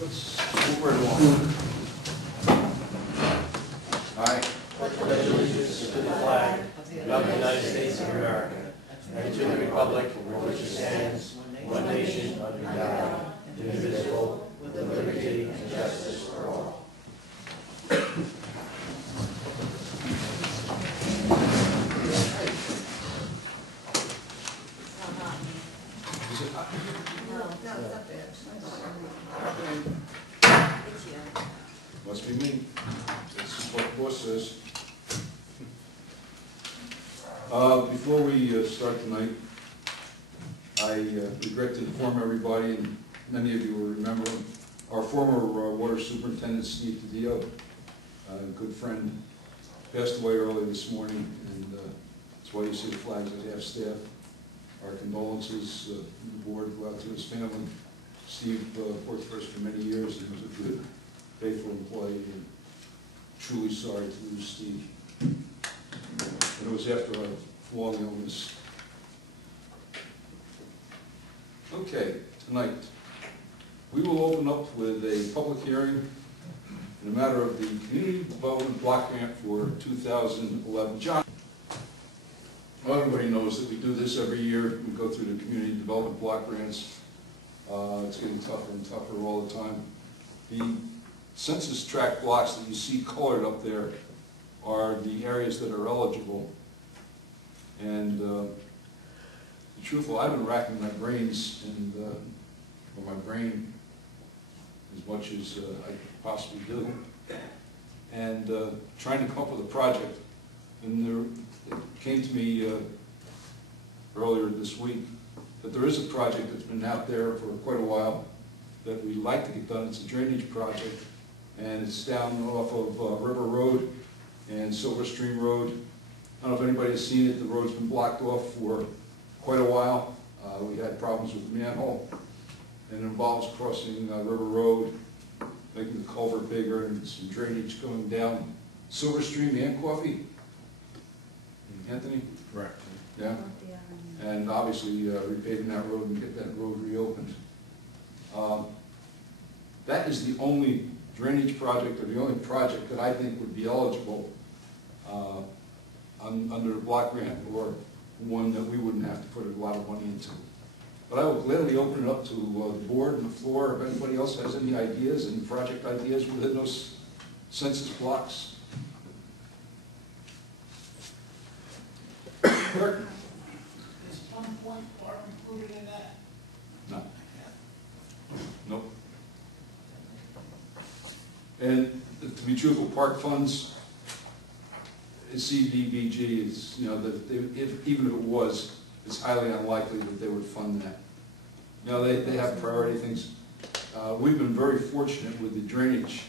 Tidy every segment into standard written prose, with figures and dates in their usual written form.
Let's move right along. Aye. Pledge allegiance to the flag of the United States of America and to the republic for which it stands, one nation under God, indivisible, with liberty and justice for all. Is it hot? Must be me. This is what the boss says. Before we start tonight, I regret to inform everybody, and many of you will remember him, our former water superintendent, Steve Taddeo, a good friend, passed away early this morning, and that's why you see the flags at half-staff. Our condolences, the board go out to his family. Steve worked for us for many years, and he was a good, faithful employee, and truly sorry to lose Steve. And it was after a long illness. Okay, tonight, we will open up with a public hearing in the matter of the Community Development Block Grant for 2011. John, well, everybody knows that we do this every year. We go through the Community Development Block Grants. It's getting tougher and tougher all the time. The census tract blocks that you see colored up there are the areas that are eligible. And to be truthful, I've been racking my brains and or my brain as much as I could possibly do, and trying to come up with a project. And it came to me earlier this week that there is a project that's been out there for quite a while that we'd like to get done. It's a drainage project, and it's down off of River Road and Silver Stream Road. I don't know if anybody has seen it. The road's been blocked off for quite a while. We had problems with the manhole, and it involves crossing River Road, making the culvert bigger, and some drainage going down Silver Stream and Coffee. Anthony? Correct. Yeah. And obviously repaving that road and get that road reopened. That is the only drainage project, or the only project that I think would be eligible under a block grant, or one that we wouldn't have to put a lot of money into. But I will gladly open it up to the board and the floor if anybody else has any ideas and project ideas within those census blocks. Clerk? Is Plum Point Park included in that? No. Nope. And to be truthful, park funds, CDBG is, you know, that even if it was, it's highly unlikely that they would fund that. Now they have priority things. We've been very fortunate with the drainage.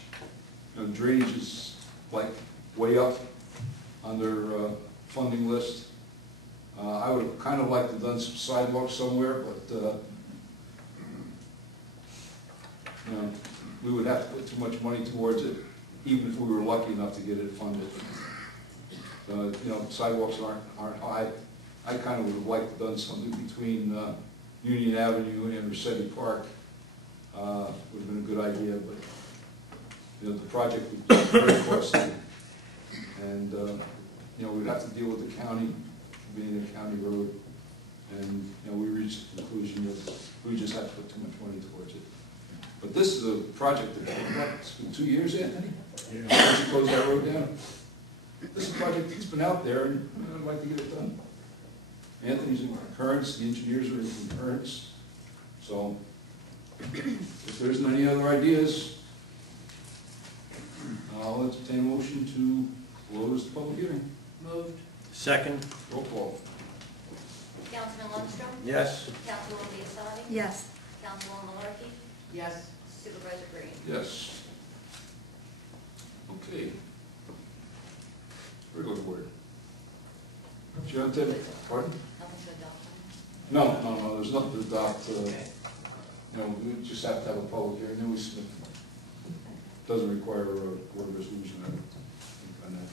You know, drainage is like way up on their funding list. I would have kind of liked to have done some sidewalks somewhere, but you know, we would have to put too much money towards it, even if we were lucky enough to get it funded. You know, sidewalks aren't high. I kind of would have liked to have done something between Union Avenue and Rossetti Park. Would have been a good idea, but you know, the project would be very costly, and you know, we'd have to deal with the county, being a county road, and you know, we reached the conclusion that we just have to put too much money towards it. But this is a project that, it's been 2 years, Anthony? Yeah. Once you close that road down. This is a project that's been out there, and I'd like to get it done. Anthony's in concurrence, the engineers are in concurrence. So, if there isn't any other ideas, I'll entertain a motion to close the public hearing. Moved. Second. Roll call. Councilman Lundstrom? Yes. Councilwoman Biassatti? Yes. Councilwoman Malarkey? Yes. Supervisor Green? Yes. Okay. Very good word. Jonathan, pardon? Nothing to adopt. No, there's nothing to adopt. You know, we just have to have a public hearing, then we submit. Doesn't require a board resolution, I think, on that.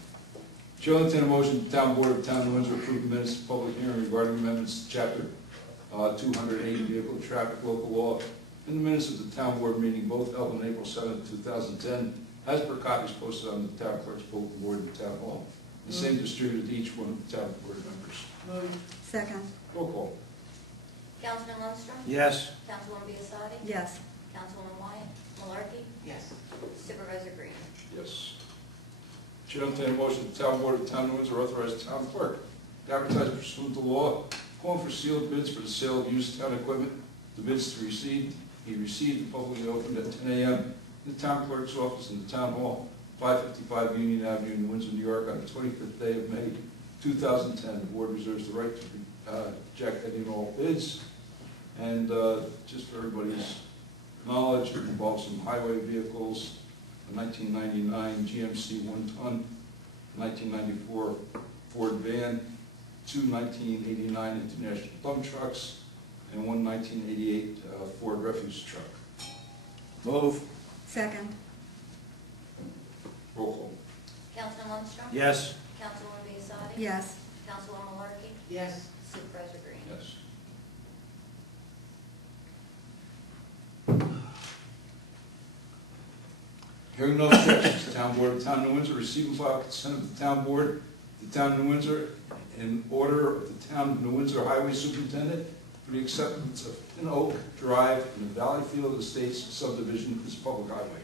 Chair will entertain a motion, the Town Board of Town of Windsor approve the minutes of public hearing regarding amendments to Chapter 280 Vehicle Traffic Local Law in the minutes of the town board meeting, both held on April 7, 2010, as per copies posted on the town clerk's bulletin board in the town hall. The same distributed to each one of the town board members. Move. Second. Roll call. Councilman Lundstrom? Yes. Councilwoman Biassadi? Yes. Councilwoman Wyatt? Malarkey? Yes. Supervisor Green? Yes. Chair will entertain a motion the town board of the town of Windsor authorize the town clerk to advertise pursuant to law, calling for sealed bids for the sale of used town equipment. The bids to be received and publicly opened at 10 a.m. in the town clerk's office in the town hall, 555 Union Avenue in Windsor, New York, on the 25th day of May, 2010. The board reserves the right to reject any and all bids. And just for everybody's knowledge, it involves some highway vehicles, a 1999 GMC 1-ton, 1994 Ford van, two 1989 International dump trucks, and one 1988 Ford refuse truck. Move. Second. Roll call. Councilman Lundstrom? Yes. Councilwoman Biassadi? Yes. Councilwoman Malarkey? Yes. Supervisor Green? Yes. Hearing no objections, the town board of the town of New Windsor receive and file consent of the town board, the town of New Windsor, in order of the town of New Windsor Highway Superintendent for the acceptance of Pin Oak Drive in the Valleyfield Estates subdivision as public highway.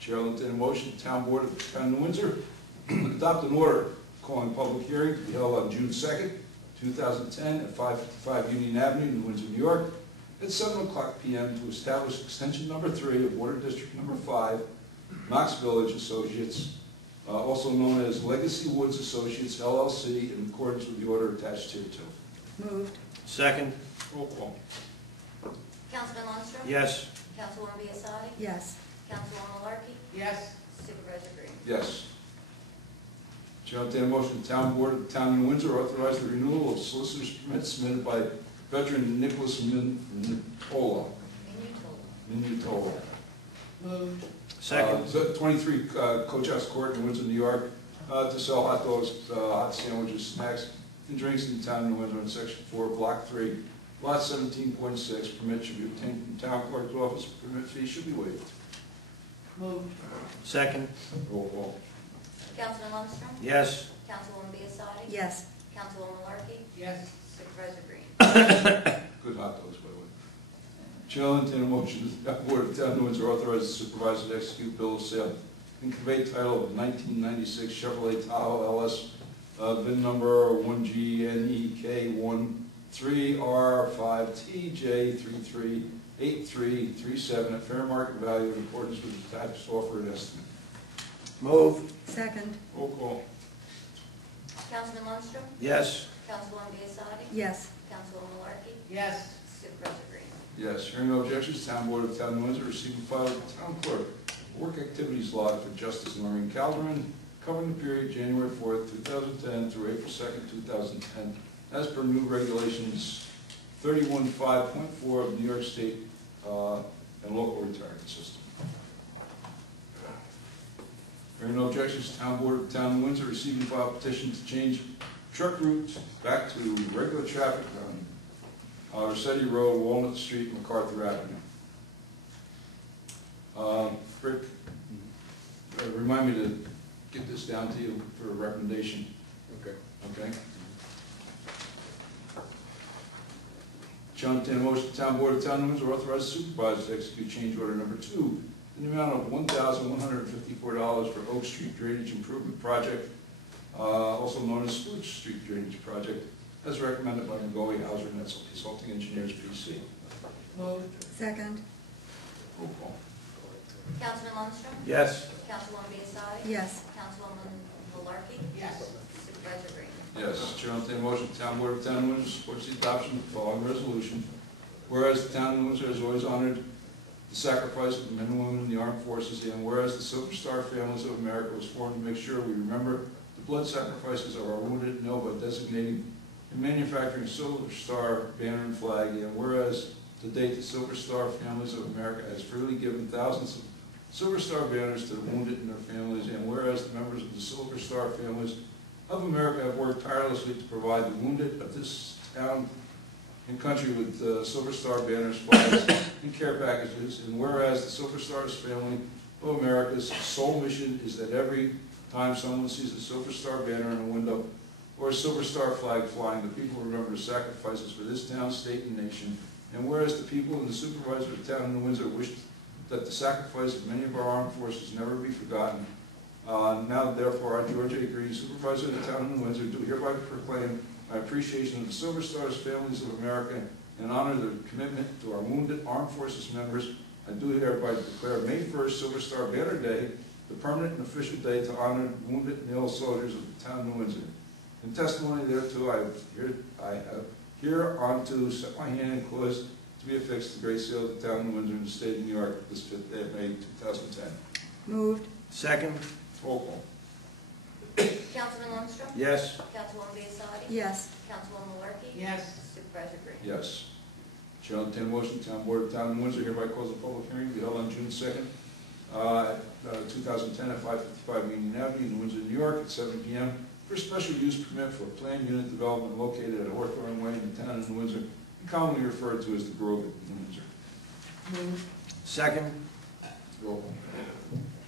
Chair will entertain a motion, the town board of the town of New Windsor adopt an order calling a public hearing to be held on June 2nd, 2010 at 555 Union Avenue, New Windsor, New York, at 7 o'clock p.m. to establish extension number 3 of Water District number 5, Knox Village Associates, also known as Legacy Woods Associates, LLC, in accordance with the order attached hereto. Moved. Second. Roll call. Councilman Lundstrom? Yes. Councilwoman Biassadi? Yes. Councilwoman Malarkey? Yes. Supervisor Green? Yes. Chair will entertain a motion, the town board of the town of New Windsor authorize the renewal of solicitor's permit submitted by veteran Nicholas Minutola. Minutola. Move. Second. 23 Coach House Court in Windsor, New York, to sell hot dogs, hot sandwiches, snacks, and drinks in the town of New Windsor in Section 4, Block 3, Lot 17.6. Permit should be obtained from the town clerk's office. Permit fee should be waived. Move. Second. Roll call. Councilman Lundstrom? Yes. Councilwoman Biassadi? Yes. Councilwoman Malarkey? Yes. Supervisor Green? Good hot dogs, by the way. Chair will entertain a motion that the board of the town of New Windsor authorize the supervisor to execute bill of sale and convey title of 1996 Chevrolet Tahoe LS, VIN number 1GNEK13R5TJ338337 at fair market value in accordance with the tax offered estimate. Move. Second. Roll call. Councilman Lundstrom? Yes. Councilwoman Biassadi? Yes. Councilwoman Malarkey? Yes. Supervisor Green? Yes, hearing no objections, town board of the town of New Windsor receive and file with the town clerk work activities log for Justice Noreen Calderon covering the period January 4th, 2010 through April 2nd, 2010, as per new regulations 31.5.4 of the New York State and local retirement system. Hearing no objections, town board of the town of New Windsor receive and file petition to change truck routes back to regular traffic on Rossetti Road, Walnut Street, MacArthur Avenue. Rick, remind me to get this down to you for a recommendation. Okay. Okay? John, entertain a motion, the town board of the town of Windsor authorize the supervisor to execute change order number 2 in the amount of $1,154 for Oak Street Drainage Improvement Project, also known as Spruce Street Drainage Project, as recommended by McGaughy Hauser and Etzel Consulting Engineers, PC. Move. Second. Roll call. Councilman Lundstrom? Yes. Councilwoman Biassadi? Yes. Councilwoman Malarkey? Yes. Supervisor Green? Yes, Chair, will entertain a motion, the town board of the town of Windsor supports the adoption of the following resolution. Whereas the town of Windsor has always honored the sacrifice of the men and women in the armed forces, and whereas the Silver Star Families of America was formed to make sure we remember the blood sacrifices of our wounded and ill by designating and manufacturing Silver Star banner and flag, and whereas to date the Silver Star Families of America has freely given thousands of Silver Star banners to the wounded and their families, and whereas the members of the Silver Star Families of America have worked tirelessly to provide the wounded of this town and country with Silver Star banners, flags, and care packages. And whereas the Silver Stars family of America's sole mission is that every time someone sees a Silver Star banner in a window or a Silver Star flag flying, the people remember the sacrifices for this town, state, and nation. And whereas the people and the supervisor of the town of New Windsor wish that the sacrifice of many of our armed forces never be forgotten, now therefore I, George A. Green, supervisor of the town of New Windsor, do hereby proclaim my appreciation of the Silver Stars families of America and honor their commitment to our wounded armed forces members. I do hereby declare May 1st, Silver Star Banner Day, the permanent and official day to honor wounded and ill soldiers of the town of New Windsor. In testimony thereto, I have hereunto set my hand and caused to be affixed the Great Seal of the town of New Windsor in the state of New York this 5th day of May 2010. Moved. Second. Roll call. Councilman Lundstrom? Yes. Councilwoman Biassadi? Yes. Councilwoman Malarkey? Yes. Supervisor Green? Yes. Chair will entertain a motion. Town Board of the town of New Windsor hereby calls a public hearing to be held on June 2nd, 2010 at 555 Union Avenue, New Windsor, New York at 7 p.m. for a special use permit for a planned unit development located at Hawthorne Way in the town of New Windsor, commonly referred to as the Grove at New Windsor. Moved. Second. Roll call.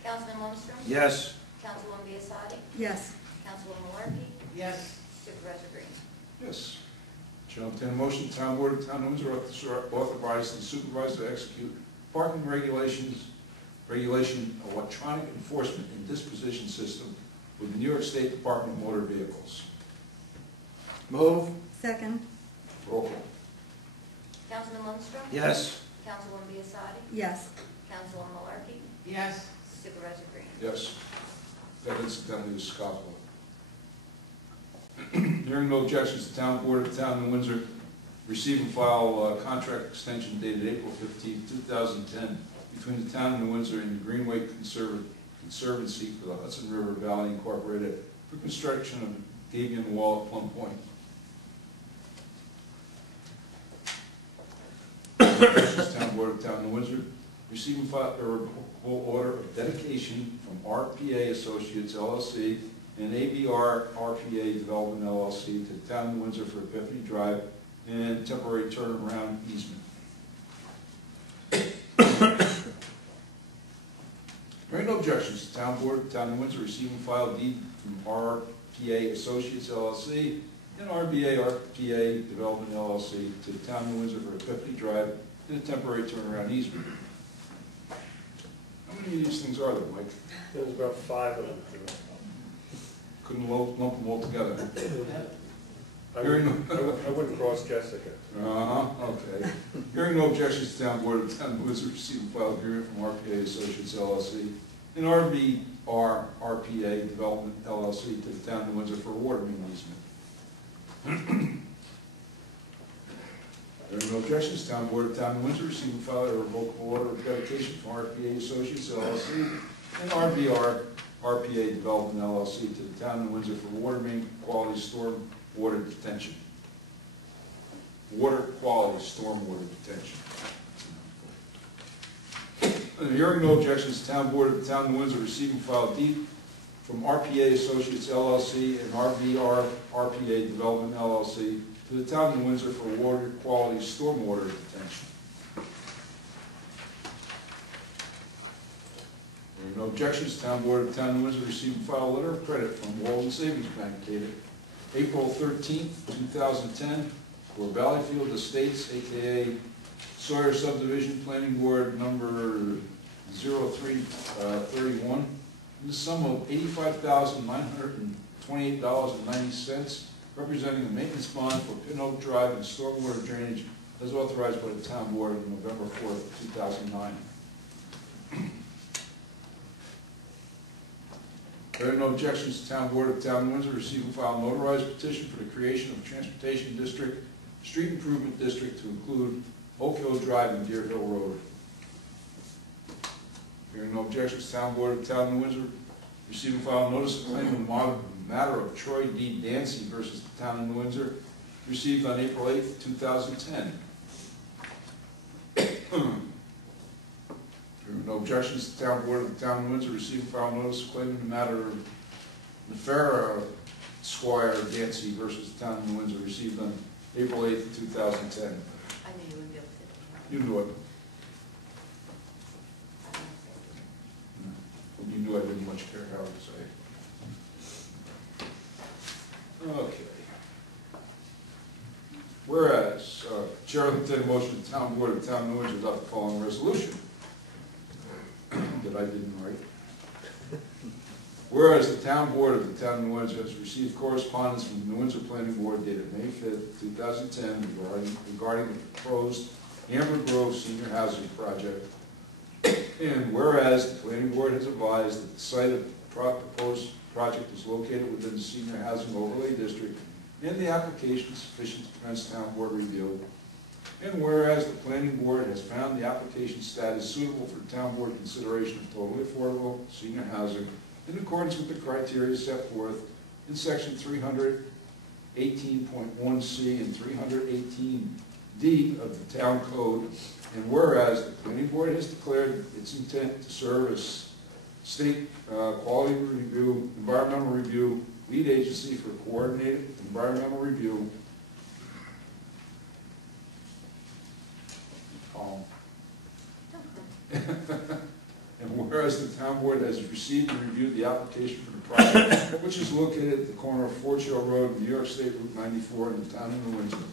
Councilman Lundstrom? Yes. Councilwoman Biassadi? Yes. Councilwoman Malarkey? Yes. Supervisor Green? Yes. Chair will entertain a motion. Town Board of the town of Windsor authorize the supervisor to execute parking regulation electronic enforcement and disposition system with the New York State Department of Motor Vehicles. Move. Second. Roll call. Councilman Lundstrom? Yes. Councilwoman Biassadi? Yes. Councilwoman Malarkey? Yes. Supervisor Green? Yes. That incidentally is Scott. Hearing no objections, the Town Board of the Town of New Windsor receive and file contract extension dated April 15, 2010 between the Town of New Windsor and the Greenway Conservancy for the Hudson River Valley Incorporated for construction of Davian Wall at Plum Point. Town Board of the Town of New Windsor receive and file a revocable order of dedication from RPA Associates LLC and ABR RPA Development LLC to the Town of New Windsor for Epiphany Drive and temporary turnaround easement. Hearing no objections, the Town Board of the Town of New Windsor receive and file deed from RPA Associates LLC and RBA RPA Development LLC to the Town of New Windsor for Epiphany Drive and a temporary turnaround easement. How many of these things are there, Mike? There's about 5 of them. Couldn't lump them all together. I wouldn't cross Jessica. Okay. Hearing no objections, the Town Board of the Town of New Windsor receive and file agreement from RPA Associates LLC and RBR RPA Development LLC to the Town of New Windsor for a water main easement. Hearing no objections, the Town Board of the Town of New Windsor receive and file a revocable order of dedication from RPA Associates LLC and RBR RPA Development LLC to the Town of New Windsor for water main quality storm water detention. Water quality stormwater detention. Hearing no objections, the Town Board of the Town of New Windsor receive and file deed from RPA Associates LLC and RBR RPA Development LLC to the Town of New Windsor for water quality stormwater detention. Hearing no objections, the Town Board of the Town of New Windsor receive and file a letter of credit from Walden Savings Bank dated April 13th, 2010 for Valleyfield Estates, aka Sawyer Subdivision Planning Board number 0331, in the sum of $85,928.90, representing the maintenance bond for Pin Oak Drive and stormwater drainage as authorized by the Town Board on November 4th, 2009. There are no objections. The Town Board of the Town of Windsor receive and file a notarized petition for the creation of a Transportation District, Street Improvement District to include Oak Hill Drive and Deer Hill Road. Hearing no objections, the Town Board of the Town of Windsor receive and file a notice of claim in the matter of Troy D. Dancy versus the Town of New Windsor, received on April 8th, 2010. No objections, the Town Board of the Town of Windsor receive and file notice of claim in the matter of Nefera Squire Dancy versus the Town of New Windsor, received on April 8th, 2010. I knew you wouldn't be able to. You knew it. I don't know. You knew I didn't much care how to say. Okay. Whereas, Chair will entertain a motion the Town Board of the Town of New Windsor adopt the following resolution. That I didn't write. Whereas the Town Board of the Town of New Windsor has received correspondence from the New Windsor Planning Board dated May 5th, 2010 regarding the proposed Amber Grove Senior Housing Project. And whereas the Planning Board has advised that the site of the proposed project is located within the Senior Housing Overlay District and the application is sufficient to commence Town Board review. And whereas the Planning Board has found the application status suitable for Town Board consideration of totally affordable senior housing in accordance with the criteria set forth in Section 318.1C and 318D of the Town Code. And whereas the Planning Board has declared its intent to serve as state quality review, environmental review, lead agency for coordinated environmental review. And whereas the Town Board has received and reviewed the application for the project, which is located at the corner of Forge Hill Road, New York State Route 94 in the Town of New Windsor.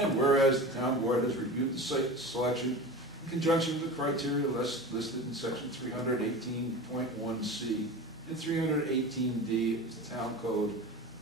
And whereas the Town Board has reviewed the site selection in conjunction with the criteria listed in Section 318.1C and 318D of the Town Code,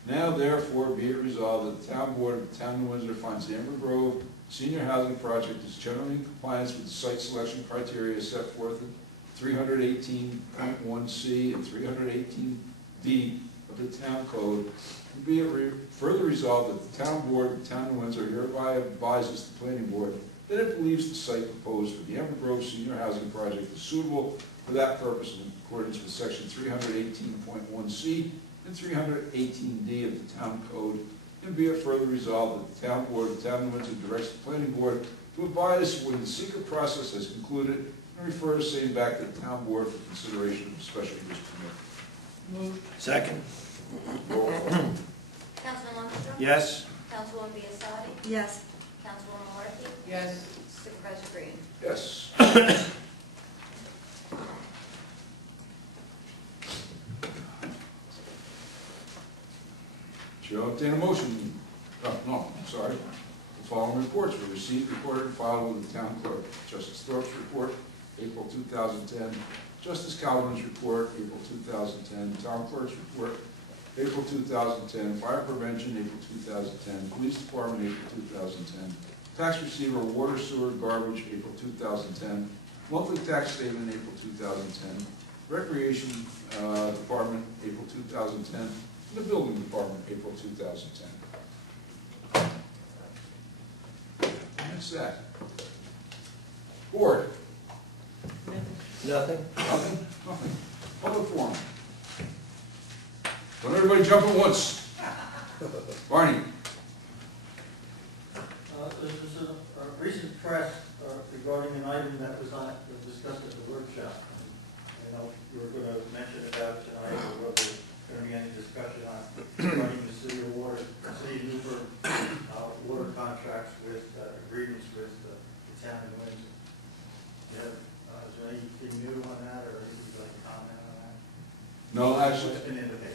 now therefore be it resolved that the Town Board of the Town of New Windsor finds the Amber Grove Senior Housing Project is generally in compliance with the site selection criteria set forth in 318.1C and 318D of the Town Code. And be it further resolved that the Town Board of the Town of Windsor hereby advises the Planning Board that it believes the site proposed for the Amber Grove Senior Housing Project is suitable for that purpose in accordance with Section 318.1C and 318D of the Town Code. And be it further resolved that the Town Board of the Town of Windsor directs the Planning Board to advise when the secret process has concluded and refer the same back to the Town Board for consideration of a special use permit. Moved. Second. Roll call. Councilman Lundstrom? Yes. Councilwoman Biassadi? Yes. Councilwoman Markey? Yes. Supervisor Green? Yes. Chair will entertain a motion. No, I'm sorry. The following reports were received, recorded, and filed with the Town Clerk. Justice Thorpe's report, April 2010. Justice Calvin's report, April 2010. Town Clerk's report, April 2010. Fire Prevention, April 2010. Police Department, April 2010. Tax Receiver, Water, Sewer, Garbage, April 2010. Monthly Tax Statement, April 2010. Recreation Department, April 2010. And the Building Department, April 2010. And that's that. Board. Nothing? Nothing? Nothing. Public forum. Don't everybody jump at once. Barney. This is a recent press regarding an item that was discussed at the workshop. I know you were going to mention about tonight, or whether there's going to be any discussion on regarding the City of Newburgh water contracts with agreements with the town of Windsor. Is there anything new on that, or anything you'd like to comment on that? No, actually. What's been in the paper?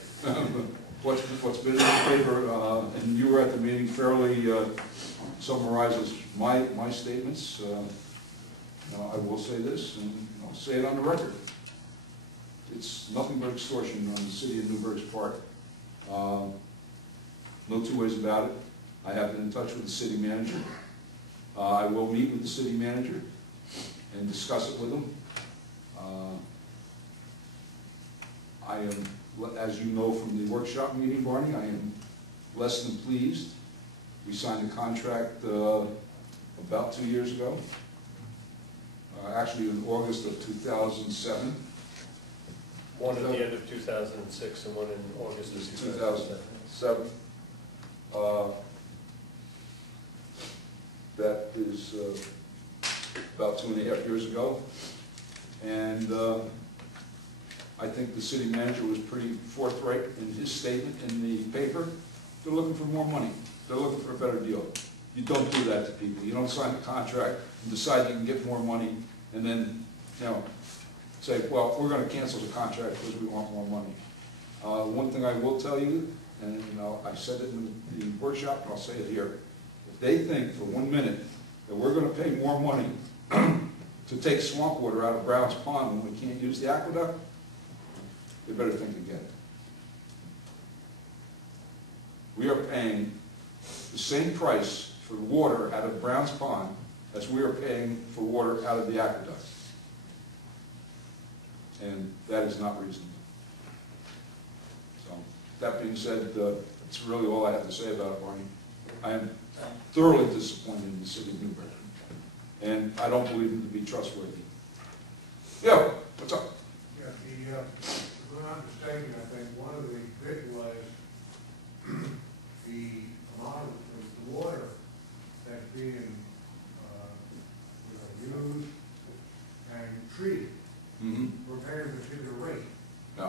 What's been in the paper, and you were at the meeting, fairly summarizes my statements. I will say this, and I'll say it on the record. It's nothing but extortion on the City of Newburgh's part. No two ways about it. I have been in touch with the city manager. I will meet with the city manager and discuss it with him. I am, as you know from the workshop meeting, Barney, I am less than pleased. We signed a contract about 2 years ago, actually in August of 2007. One at the end of 2006 and one in August of 2007. That is about 2.5 years ago. And I think the city manager was pretty forthright in his statement in the paper. they're looking for more money. They're looking for a better deal. You don't do that to people. You don't sign a contract and decide you can get more money and then, say, well, we're gonna cancel the contract because we want more money. One thing I will tell you, and I said it in the workshop, and I'll say it here. If they think for 1 minute that we're gonna pay more money to take swamp water out of Brown's Pond when we can't use the aqueduct, they better think again. We are paying the same price for water out of Brown's Pond as we are paying for water out of the aqueduct. And that is not reasonable. So, that being said, that's really all I have to say about it, Barney. I am thoroughly disappointed in the city of Newburgh. And I don't believe him to be trustworthy. Yeah, what's up? Yeah, if I'm not mistaken, I think one of the big was the amount of the water that's being, used and treated. Mm-hmm. We're paying a particular rate. No.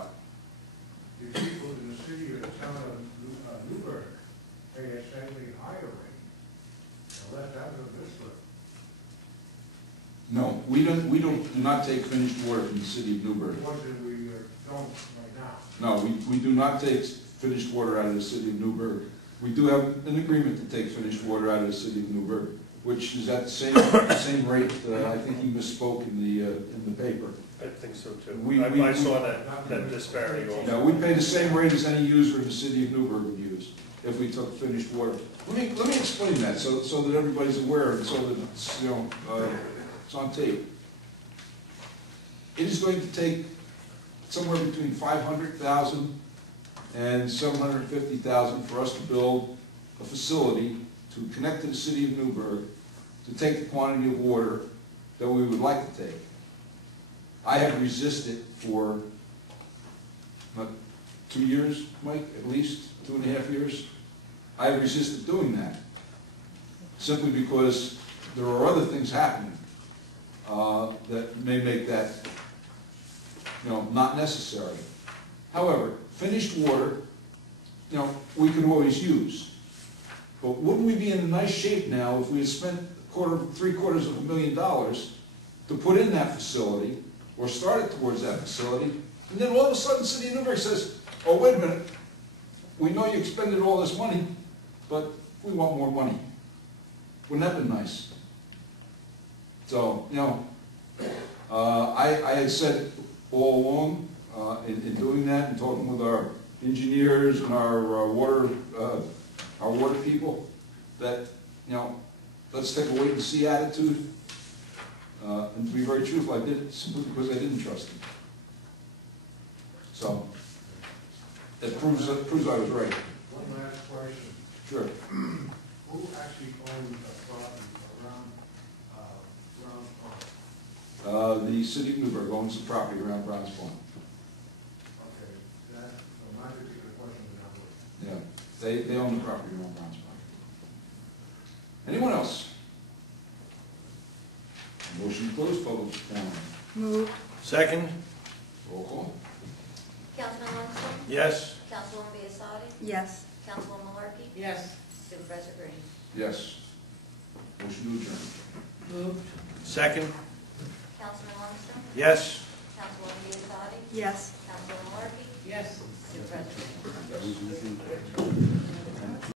The people in the city or the town of Newburgh pay a slightly higher rate. Now, that's out of this one. No, we do not take finished water from the city of Newburgh. The ones that we don't right now. No, we do not take finished water out of the city of Newburgh. We do have an agreement to take finished water out of the city of Newburgh, which is at the same rate. I think he misspoke in the paper. I think so too. I saw that disparity also. No, we pay the same rate as any user in the city of Newburgh would use if we took finished water. Let me explain that so that everybody's aware and so that it's, it's on tape. It is going to take somewhere between $500,000 and $750,000 for us to build a facility to connect to the city of Newburgh to take the quantity of water that we would like to take. I have resisted for 2 years, Mike, at least 2.5 years. I have resisted doing that simply because there are other things happening that may make that not necessary. However, finished water, we can always use. But wouldn't we be in a nice shape now if we had spent $750,000 to put in that facility or started towards that facility, and then all of a sudden the city of Newburgh says, oh, wait a minute, we know you expended all this money, but we want more money. Wouldn't that be nice? So, I had said all along in doing that and talking with our engineers and our water people that, let's take a wait and see attitude. And to be very truthful, I did it simply because I didn't trust him. So, it proves I was right. One last question. Sure. Who actually owns the property around Brown's Pond? The city of Newburgh owns the property around Brown's Pond. Okay, that's my particular question is not Yeah, they own the property around Brown's Pond. Anyone else? Motion to close public forum. Moved. Second? Roll call. Councilman Lundstrom? Yes. Councilwoman Biassadi? Yes. Councilwoman Malarkey? Yes. Supervisor Green? Yes. Motion to adjourn. Moved. Second? Councilman Lundstrom? Yes. Councilwoman Biassadi? Yes. Councilwoman Malarkey? Yes. Supervisor Green? Yes.